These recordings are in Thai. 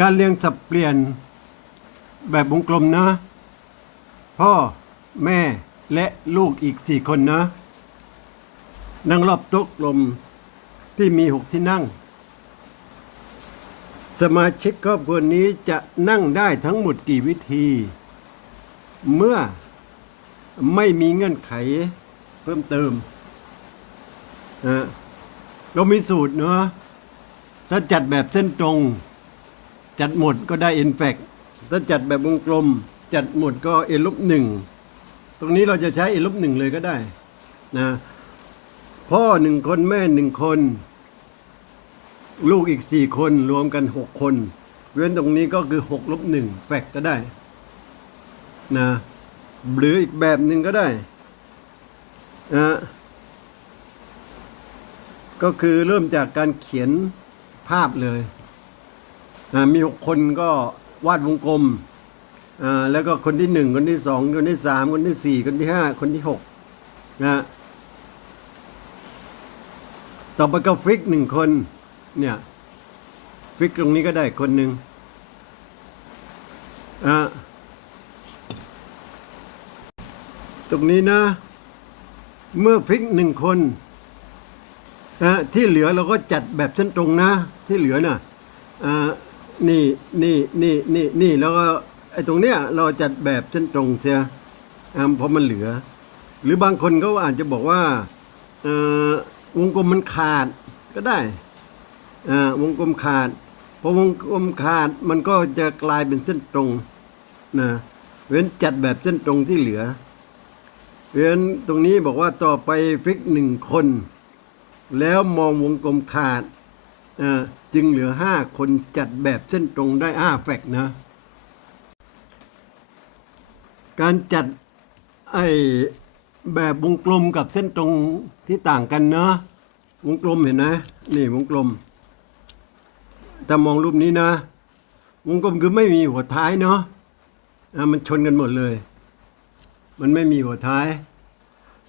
การเรียงสับเปลี่ยนแบบวงกลมนะ พ่อแม่และลูกอีกสี่คนนะ นั่งรอบโต๊ะกลมที่มีหกที่นั่ง สมาชิกครอบครัวนี้จะนั่งได้ทั้งหมดกี่วิธี เมื่อไม่มีเงื่อนไขเพิ่มเติมเรามีสูตรเนาะถ้าจัดแบบเส้นตรง จัดหมดก็ได้ n f a c t ถ้าจัดแบบวงกลม จัดหมดก็ n ลบหนึ่งตรงนี้เราจะใช้ n ลบหนึ่งเลยก็ได้นะพ่อหนึ่งคนแม่หนึ่งคน ลูกอีกสี่คนรวมกันหกคน เว้นตรงนี้ก็คือหกลบหนึ่งแฟกก็ได้นะหรืออีกแบบหนึ่งก็ได้นะก็คือเริ่มจากการเขียนภาพเลย มีหกคนก็วาดวงกลมแล้วก็คนที่หนึ่งคนที่สองคนที่สามคนที่สี่คนที่ห้าคนที่หกนะต่อไปก็ฟิกหนึ่งคนเนี่ยฟิกตรงนี้ก็ได้คนหนึ่งอ่าตรงนี้นะ เมื่อฟิกหนึ่งคนที่เหลือเราก็จัดแบบเส้นตรงนะ ที่เหลือน่ะอ่า นี่นี่นี่นี่นี่แล้วก็ไอ้ตรงเนี้ยเราจัดแบบเส้นตรงเสียอ่าเพราะมันเหลือ หรือบางคนเขาอาจจะบอกว่าเออวงกลมมันขาดก็ได้อ่าวงกลมขาดพอวงกลมขาดมันก็จะกลายเป็นเส้นตรงนะเว้นจัดแบบเส้นตรงที่เหลือเว้นตรงนี้บอกว่าต่อไปฟิกหนึ่งคน แล้วมองวงกลมขาดอ่า จึงเหลือห้าคนจัดแบบเส้นตรงได้ห้าแฟกนะ การจัดไอแบบวงกลมกับเส้นตรงที่ต่างกันเนาะวงกลมเห็นไหมนี่วงกลมแต่มองรูปนี้นะ วงกลมคือไม่มีหัวท้ายเนาะอะมันชนกันหมดเลย มันไม่มีหัวท้าย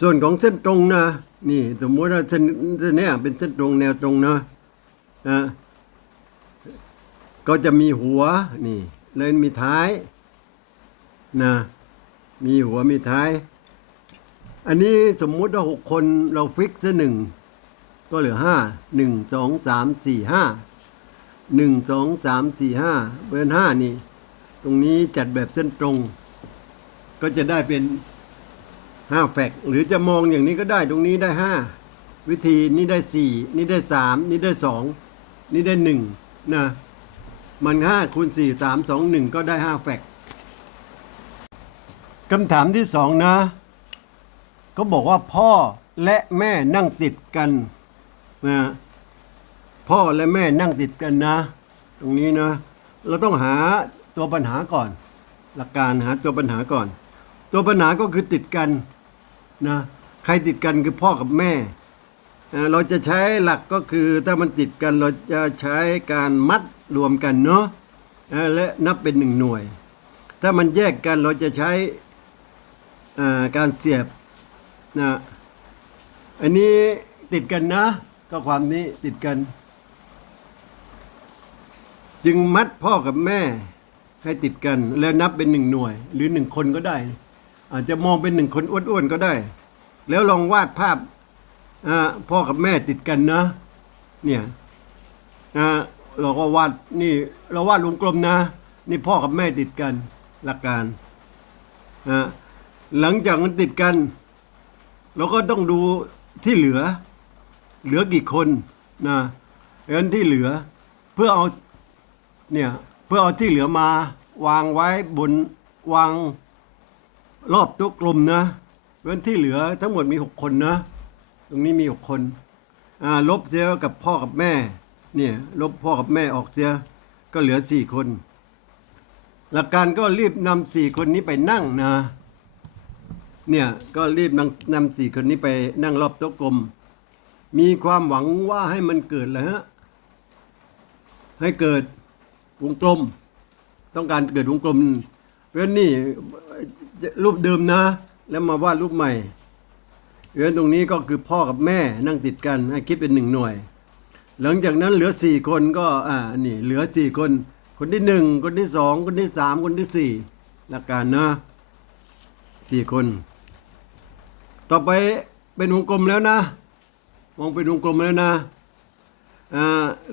ส่วนของเส้นตรงนะ นี่สมมติว่าเส้นเส้นเนี้ยเป็นเส้นตรงแนวตรงนะอะ ก็จะมีหัวนี่เลยมีท้ายนะมีหัวมีท้าย อันนี้สมมุติว่าหกคนเราฟิกซะหนึ่งก็เหลือห้าหนึ่งสองสามสี่ห้าหนึ่งสองสามสี่ห้าเบอร์ห้านี่ ตรงนี้จัดแบบเส้นตรง ก็จะได้เป็นห้าแฟกหรือจะมองอย่างนี้ก็ได้ตรงนี้ได้ห้าวิธีนี้ได้สี่นี่ได้สามนี่ได้สองนี่ได้หนึ่งนะ มันห้าคูณสี่สามสองหนึ่งก็ได้ห้าแฟกคำถามที่สองนะ ก็บอกว่าพ่อและแม่นั่งติดกันนะพ่อและแม่นั่งติดกันนะ ตรงนี้นะ เราต้องหาตัวปัญหาก่อน หลักการหาตัวปัญหาก่อน ตัวปัญหาก็คือติดกันนะใครติดกันคือพ่อกับแม่ เราจะใช้หลักก็คือถ้ามันติดกันเราจะใช้การมัด รวมกันเนาะและนับเป็นหนึ่งหน่วย ถ้ามันแยกกันเราจะใช้การเสียบนะอันนี้ติดกันนะก็ความนี้ติดกัน จึงมัดพ่อกับแม่ให้ติดกัน แล้วนับเป็นหนึ่งหน่วย หรือหนึ่งคนก็ได้ อาจจะมองเป็นหนึ่งคนอ้วนๆก็ได้ แล้วลองวาดภาพพ่อกับแม่ติดกันนะเนี่ยอ่า เราก็วาดนี่เราวาดวงกลมนะ นี่พ่อกับแม่ติดกันหลักการอ่าหลังจากมันติดกัน เราก็ต้องดูที่เหลือ เหลือกี่คนนะเงินที่เหลือเพื่อเอาเนี่ยเพื่อเอาที่เหลือมาวางไว้บนวางรอบต๊ะกลมนะเว้นที่เหลือทั้งหมดมีหกคนนะ ตรงนี้มีหกคน อ่า ลบเสียกับพ่อกับแม่ เนี่ย ลบพ่อกับแม่ออกเสียก็เหลือสี่คน หลักการก็รีบนำสี่คนนี้ไปนั่งนะ เนี่ยก็รีบนำนำสี่คนนี้ไปนั่งรอบโต๊ะกลม มีความหวังว่าให้มันเกิดแล้วฮะให้เกิดวงกลม ต้องการเกิดวงกลม เพราะฉะนั้นนี่รูปเดิมนะ แล้วมาวาดรูปใหม่เพราะฉะนั้นตรงนี้ก็คือพ่อกับแม่นั่งติดกันให้คิดเป็นหนึ่งหน่วย หลังจากนั้นเหลือสี่คนก็อ่านี่เหลือสี่คน คนที่หนึ่งคนที่สองคนที่สามคนที่สี่หลักการนะสี่คน ต่อไปเป็นวงกลมแล้วนะ มองเป็นวงกลมแล้วนะ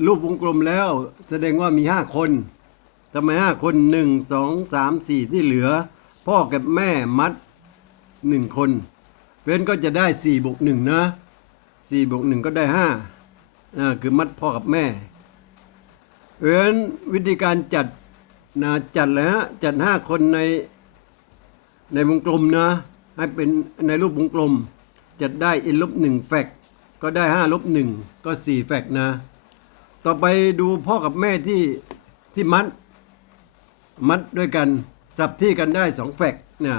รูปวงกลมแล้วแสดงว่ามีห้าคนทำไมห้าคนหนึ่งสองสามสี่ที่เหลือ พ่อกับแม่มัดหนึ่งคน เพราะนั้นก็จะได้สี่บวกหนึ่งนะสี่บวกหนึ่งก็ได้ห้า คือมัดพ่อกับแม่เพราะฉะนั้นวิธีการจัดนะจัดเลยฮะจัดห้าคนในในวงกลมนะให้เป็นในรูปวงกลม จัดได้ n ลบหนึ่งแฟกก็ได้ห้าลบหนึ่งก็สี่แฟกนะ ต่อไปดูพ่อกับแม่ที่ที่มัด มัดด้วยกันสับที่กันได้สองแฟกเนี่ย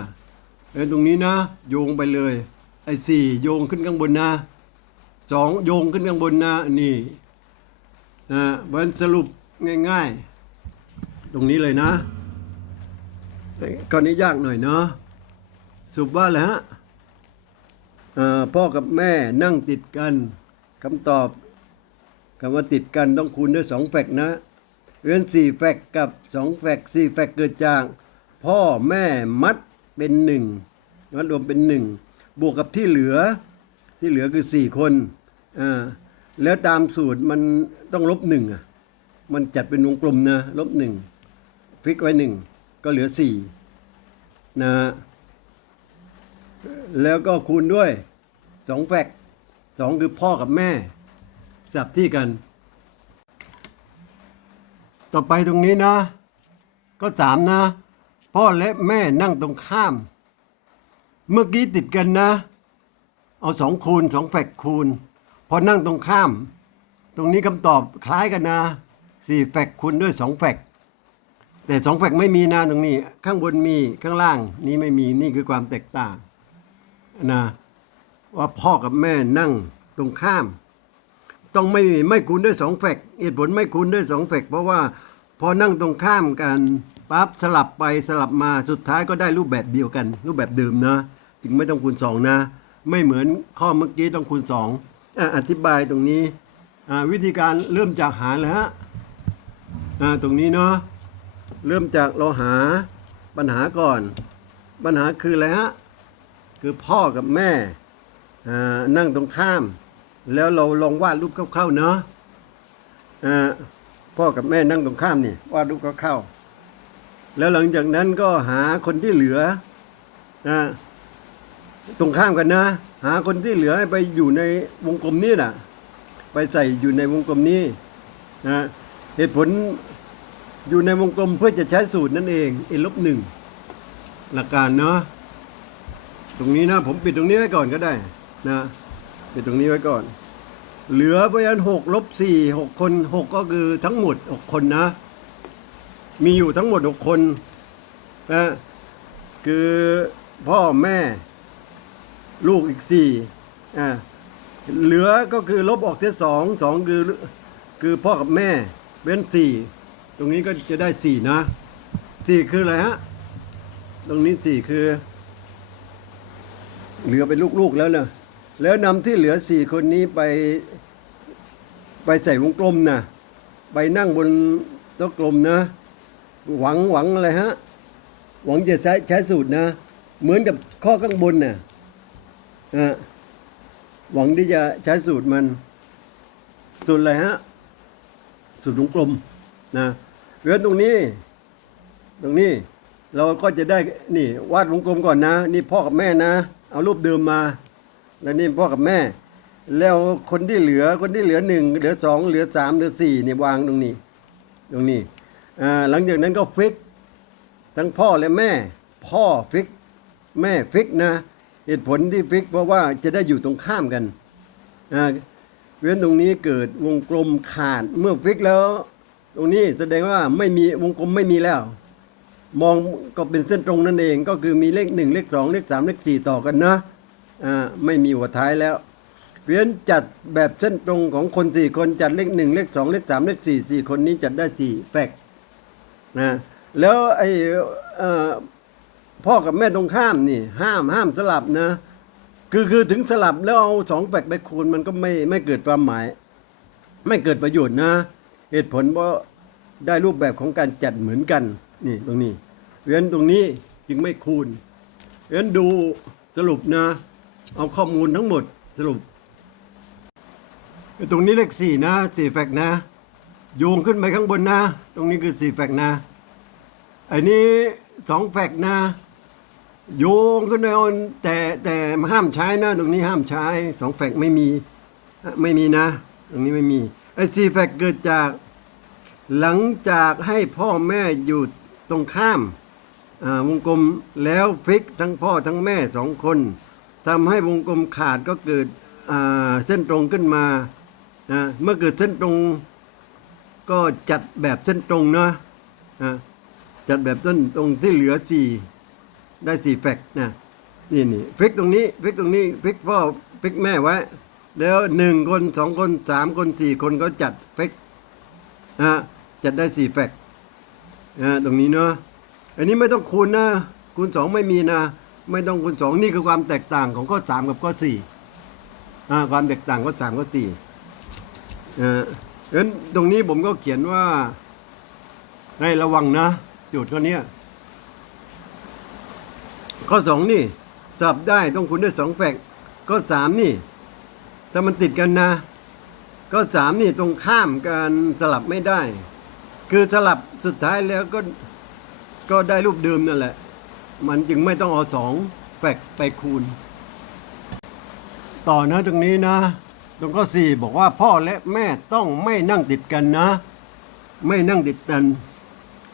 เออตรงนี้นะ โยงไปเลยไอ้สี่โยงขึ้นข้างบนนะ สองโยงขึ้นข้างบนนะนี่นะมันสรุปง่ายๆ ตรงนี้เลยนะก่อนนี้ยากหน่อยเนาะสรุปว่าอะไรฮะพ่อกับแม่นั่งติดกันคำตอบคำว่าติดกันต้องคูณด้วยสองแฟกนะเรือนสี่แฟกกับสองแฟกสี่แฟกเกิดจาก พ่อแม่มัดเป็นหนึ่งมัดรวมเป็นหนึ่งบวกกับที่เหลือ ที่เหลือคือสี่คนอ่าแล้วตามสูตรมันต้องลบหนึ่งอะมันจัดเป็นวงกลมนะลบหนึ่งฟิกไว้หนึ่งก็เหลือสี่นะ แล้วก็คูณด้วยสองแฟกสองคือพ่อกับแม่ สับที่กัน ต่อไปตรงนี้นะ ก็สามนะ พ่อและแม่นั่งตรงข้าม เมื่อกี้ติดกันนะ เอาสองคูณสองแฟกคูณ พอนั่งตรงข้าม ตรงนี้คำตอบคล้ายกันนะสี่แฟกคูณด้วยสองแฟกแต่สองแฟกไม่มีนะตรงนี้ ข้างบนมีข้างล่างนี้ไม่มีนี่คือความแตกต่างนะว่าพ่อกับแม่นั่งตรงข้าม ต้องไม่ไม่คูณด้วยสองแฟกเหตุผลไม่คูณด้วยสองแฟกเพราะว่าพอนั่งตรงข้ามกันปั๊บสลับไปสลับมาสุดท้ายก็ได้รูปแบบเดียวกัน รูปแบบเดิมนะ จึงไม่ต้องคูณสองนะ ไม่เหมือนข้อเมื่อกี้ต้องคูณสองอธิบายตรงนี้วิธีการเริ่มจากหารเลยฮะตรงนี้เนาะเริ่มจากเราหาปัญหาก่อน ปัญหาคืออะไรฮะคือพ่อกับแม่นั่งตรงข้าม แล้วเราลองวาดรูปคร่าวๆเนาะพ่อกับแม่นั่งตรงข้ามนี่วาดรูปคร่าวๆแล้วหลังจากนั้นก็หาคนที่เหลือนะ ตรงข้ามกันนะ หาคนที่เหลือให้ไปอยู่ในวงกลมนี้น่ะไปใส่อยู่ในวงกลมนี้นะเหตุผลอยู่ในวงกลมเพื่อจะใช้สูตรนั่นเองเอลบหนึ่งหลักการเนาะตรงนี้นะผมปิดตรงนี้ไว้ก่อนก็ได้นะปิดตรงนี้ไว้ก่อน เหลือเพราะฉะนั้นหกลบสี่หกคนหกก็คือทั้งหมดหกคนนะ มีอยู่ทั้งหมดหกคนนะคือพ่อแม่ ลูกอีกสี่อ่าเหลือก็คือลบออกที่สองสองคือคือพ่อกับแม่เป็นสี่ตรงนี้ก็จะได้สี่นะสี่คืออะไรฮะตรงนี้สี่คือ เหลือเป็นลูกๆแล้วเนะแล้วนำที่เหลือสี่คนนี้ไป ไปใส่วงกลมนะไปนั่งบนโต๊ะกลมนะ หวังหวังอะไรฮะ หวังจะใช้ใช้สูตรนะ เหมือนกับข้อข้างบนนะ่ะ หวังที่จะใช้สูตรมัน สูตรอะไรฮะ สูตรวงกลมนะเหลือตรงนี้ ตรงนี้ เราก็จะได้นี่ วาดวงกลมก่อนนะ นี่พ่อกับแม่นะ เอารูปเดิมมา แล้วนี่พ่อกับแม่ แล้วคนที่เหลือคนที่เหลือหนึ่งเหลือสองเหลือสามเหลือสี่เนี่ยวางตรงนี้ ตรงนี้อ่าหลังจากนั้นก็ฟิก ทั้งพ่อและแม่ พ่อฟิก แม่ฟิกนะ เหตุผลที่ฟิกเพราะว่าจะได้อยู่ตรงข้ามกันเว้นตรงนี้เกิดวงกลมขาดเมื่อฟิกแล้ว ตรงนี้แสดงว่าไม่มีวงกลมไม่มีแล้ว มองก็เป็นเส้นตรงนั่นเองก็คือมีเลขหนึ่งเลขสองเลขสามเลขสี่ต่อกันนะไม่มีหัวท้ายแล้วเวียนจัดแบบเส้นตรงของคนสี่คนจัดเลขหนึ่งเลขสองเลขสามเลขสี่สี่คนนี้จัดได้สี่แฟกนะแล้วไอ่ พ่อกับแม่ตรงข้ามนี่ ห้ามห้ามสลับนะ คือคือถึงสลับแล้วเอาสองแฟกไปคูณมันก็ไม่ไม่เกิดความหมาย ไม่เกิดประโยชน์นะ เหตุผลเพราะได้รูปแบบของการจัดเหมือนกันนี่ตรงนี้เพราะฉะนั้นตรงนี้จึงไม่คูณเพราะฉะนั้นดูสรุปนะ เอาข้อมูลทั้งหมดสรุปตรงนี้เลขสี่นะสี่แฟกต์นะโยงขึ้นไปข้างบนนะ ตรงนี้คือสี่แฟกต์นะ อันนี้สองแฟกต์นะ โยงขึ้นไปเอาแต่แต่ห้ามใช้นะ ตรงนี้ห้ามใช้สองแฟกไม่มีไม่มีนะ ตรงนี้ไม่มีไอ้สี่แฟกเกิดจาก หลังจากให้พ่อแม่อยู่ตรงข้ามวงกลมแล้วฟิกทั้งพ่อทั้งแม่สองคนทำให้วงกลมขาดก็เกิดเส้นตรงขึ้นมาเมื่อเกิดเส้นตรงก็จัดแบบเส้นตรงนะจัดแบบเส้นตรงที่เหลือสี่ ได้สี่แฟกนะนี่นี่ฟิกตรงนี้ฟิกตรงนี้ฟิกพ่อฟิกแม่ไว้ แล้วหนึ่งคนสองคนสามคนสี่คนก็จัดฟิกอะจัดได้สี่แฟกต์อะตรงนี้เนาะอันนี้ไม่ต้องคูณนะคูณสองไม่มีนะ ไม่ต้องคูณสองนี่คือความแตกต่างของข้อสามกับข้อสี่ความแตกต่างข้อสามข้อสี่อ่าเพราะฉะนั้นตรงนี้ผมก็เขียนว่าให้ระวังนะจทย์ข้อนี้ ข้อสองนี่สับได้ต้องคูณด้วยสองแฟกต์ข้อสามนี่ถ้ามันติดกันนะก็สามนี่ตรงข้ามการสลับไม่ได้ คือสลับสุดท้ายแล้วก็ก็ได้รูปเดิมนั่นแหละ มันจึงไม่ต้องเอาสองแฟกไปคูณ ต่อนะตรงนี้นะ ตรงข้อสี่บอกว่าพ่อและแม่ต้องไม่นั่งติดกันนะ ไม่นั่งติดกัน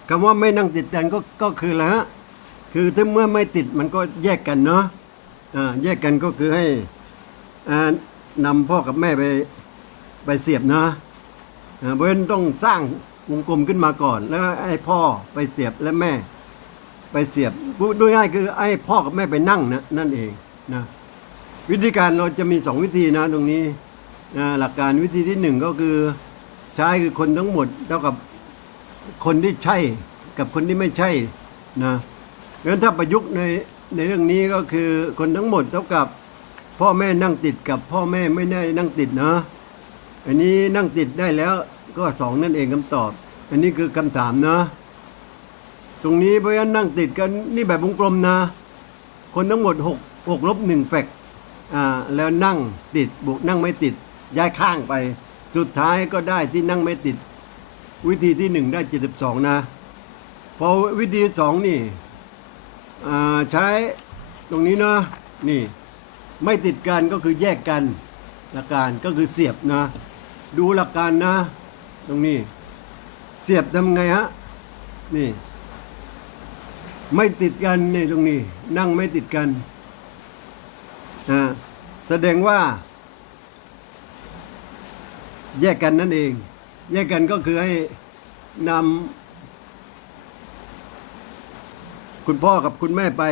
คำว่าไม่นั่งติดกันก็ก็คืออะไรฮะ คือถ้าเมื่อไม่ติดมันก็แยกกันเนาะแยกกันก็คือให้นำพ่อกับแม่ไปไปเสียบนะเพราะฉะนั้นต้องสร้างวงกลมขึ้นมาก่อน แล้วให้พ่อไปเสียบและแม่ ไปเสียบพูดง่ายๆคือให้พ่อกับแม่ไปนั่งนะนั่นเองนะวิธีการเราจะมีสองวิธีนะตรงนี้นะหลักการวิธีที่หนึ่งก็คือใช้คือคนทั้งหมดเท่ากับคนที่ใช่กับคนที่ไม่ใช่นะ งั้นถ้าประยุกต์ในในเรื่องนี้ก็คือคนทั้งหมดเท่ากับพ่อแม่นั่งติดกับพ่อแม่ไม่ได้นั่งติดนะอันนี้นั่งติดได้แล้วก็สองนั่นเองคำตอบ อันนี้คือคำถามนะ ตรงนี้เพราะฉะนั้นนั่งติดกันนี่แบบวงกลมนะ คนทั้งหมดหกหกลบหนึ่งแฟกอ่าแล้วนั่งติดบวกนั่งไม่ติด ย้ายข้างไป สุดท้ายก็ได้ที่นั่งไม่ติด วิธีที่หนึ่งได้เจ็ดสิบสองนะ พอวิธีสองนี่ อ่าใช้ตรงนี้นะนี่ไม่ติดกันก็คือแยกกันหลักการก็คือเสียบนะ ดูหลักการนะ ตรงนี้ เสียบทำไงฮะนี่ ไม่ติดกันนี่ตรงนี้ นั่งไม่ติดกันอ่าแสดงว่า แยกกันนั่นเอง แยกกันก็คือให้นำ คุณพ่อกับคุณแม่ไป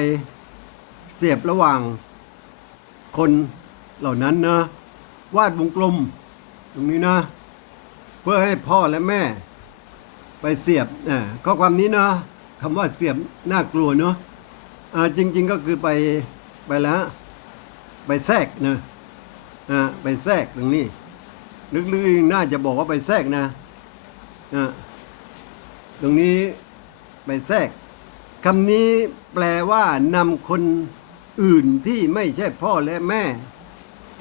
เสียบระหว่างคนเหล่านั้นนะ วาดวงกลมตรงนี้นะ เพื่อให้พ่อและแม่ ไปเสียบอ่าข้อความนี้นะคำว่าเสียบน่ากลัวเนาะอ่าจริง ๆก็คือไปไปแล้วไปแทรกนะอ่าไปแทรกตรงนี้ลึกๆน่าจะบอกว่าไปแทรกนะอ่าตรงนี้ไปแทรก คำนี้แปลว่านำคนอื่นที่ไม่ใช่พ่อและแม่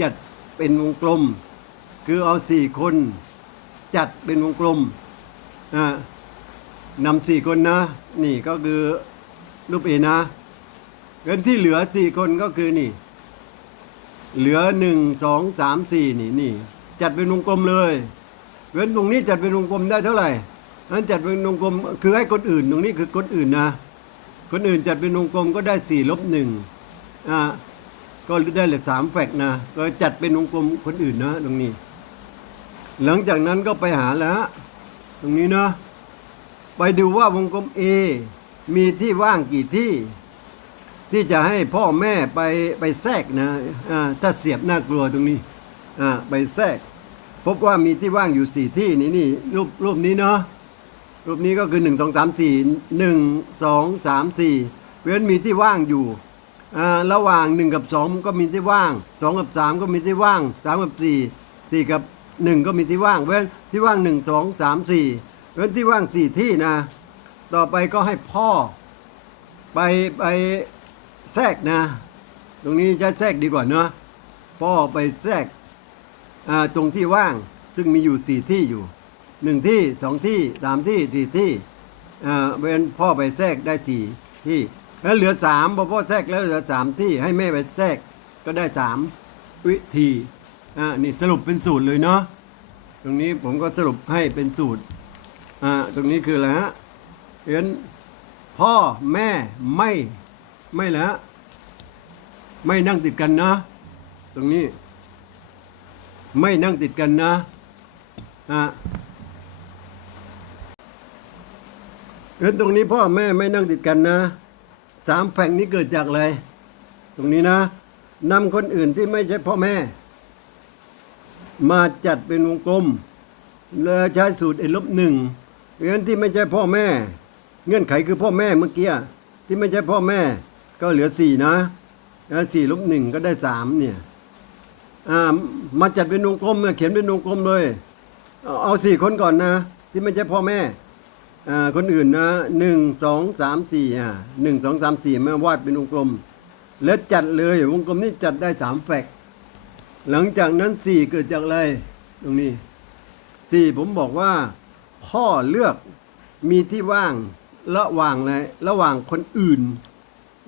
จัดเป็นวงกลม คือเอาสี่คน จัดเป็นวงกลมนำสี่คนนะ นี่ก็คือรูปเอนะเงินที่เหลือสี่คนก็คือนี่ เหลือหนึ่งสองสามสี่นี่นี่ จัดเป็นวงกลมเลย เว้นตรงนี้จัดเป็นวงกลมได้เท่าไหร่นั้นจัดเป็นวงกลมคือให้คนอื่น ตรงนี้คือคนอื่นนะ คนอื่นจัดเป็นวงกลมก็ได้สี่ลบหนึ่งอ่าก็ได้เหลือสามแฟกนะ ก็จัดเป็นวงกลมคนอื่นนะตรงนี้ หลังจากนั้นก็ไปหาแล้วตรงนี้นะไปดูว่าวงกลม A มีที่ว่างกี่ที่ ที่จะให้พ่อแม่ไปไปแทรกนะอ่าถ้าเสียบน่ากลัวตรงนี้อ่าไปแทรก พบว่ามีที่ว่างอยู่สี่ที่นี่นี่รูปรูปนี้เนาะ รูปนี้ก็คือหนึ่งสองสามสี่หนึ่งสองสามสี่เพราะฉะนั้นมีที่ว่างอยู่ระหว่างหนึ่งกับสองก็มีที่ว่างสองกับสามก็มีที่ว่างสามกับสี่สี่กับหนึ่งก็มีที่ว่างเพราะฉะนั้นที่ว่างหนึ่งสองสามสี่เพราะฉะนั้นที่ว่างสี่ที่นะ ต่อไปก็ให้พ่อ ไปไปแทรกนะ ตรงนี้จะแทรกดีกว่าเนอะพ่อไปแทรกตรงที่ว่างซึ่งมีอยู่สี่ที่อยู่ หนึ่งที่สองที่สามที่สี่ที่อ่าเพราะฉะนั้นพ่อไปแทรกได้สี่ที่ แล้วเหลือสามพอพ่อแทรกแล้วเหลือสามที่ให้แม่ไปแทรกก็ได้สามวิธีอ่านี่สรุปเป็นสูตรเลยเนาะตรงนี้ผมก็สรุปให้เป็นสูตรอ่าตรงนี้คืออะไรฮะเพราะฉะนั้นพ่อแม่ไม่ไม่แล้วไม่นั่งติดกันนะ ตรงนี้ ไม่นั่งติดกันนะอะ เห็นตรงนี้พ่อแม่ไม่นั่งติดกันนะสามแฝงนี้เกิดจากอะไร ตรงนี้นะนำคนอื่นที่ไม่ใช่พ่อแม่ มาจัดเป็นวงกลม แล้วใช้สูตรเอลบหนึ่งเพราะฉะนั้นที่ไม่ใช่พ่อแม่ เงื่อนไขคือพ่อแม่เมื่อกี้ที่ไม่ใช่พ่อแม่ ก็เหลือสี่นะแล้วสี่ลบหนึ่งก็ได้สามเนี่ยอ่ามาจัดเป็นวงกลมเขียนเป็นวงกลมเลย เอาสี่คนก่อนนะ ที่ไม่ใช่พ่อแม่ อ่าคนอื่นนะหนึ่งสองสามสี่อ่าหนึ่งสองสามสี่มาวาดเป็นวงกลม แล้วจัดเลยวงกลมนี้จัดได้สามแฟกหลังจากนั้นสี่เกิดจากอะไร ตรงนี้สี่ผมบอกว่า พ่อเลือกมีที่ว่างระหว่างอะไรระหว่างคนอื่น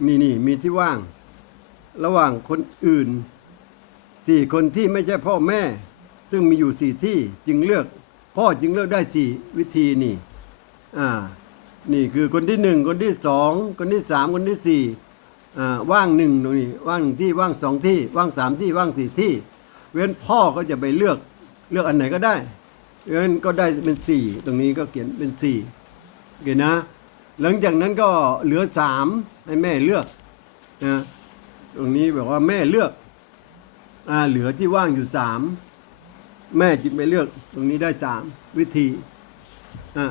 นี่นี่มีที่ว่าง ระหว่างคนอื่นสี่คนที่ไม่ใช่พ่อแม่ ซึ่งมีอยู่สี่ที่จึงเลือก พ่อจึงเลือกได้สี่วิธีนี่ อ่านี่คือคนที่หนึ่งคนที่สองคนที่สามคนที่สี่อ่าว่างหนึ่งตรงนี้ว่างหนึ่งที่ว่างสองที่ว่างสามที่ว่างสี่ที่ เว้นพ่อก็จะไปเลือกเลือกอันไหนก็ได้เว้นก็ได้เป็นสี่ตรงนี้ก็เขียนเป็นสี่โอเคนะ หลังจากนั้นก็เหลือสามให้แม่เลือกนะตรงนี้บอกว่าแม่เลือกอ่าเหลือที่ว่างอยู่สามแม่จึงไปเลือก ตรงนี้ได้สามวิธีอ่า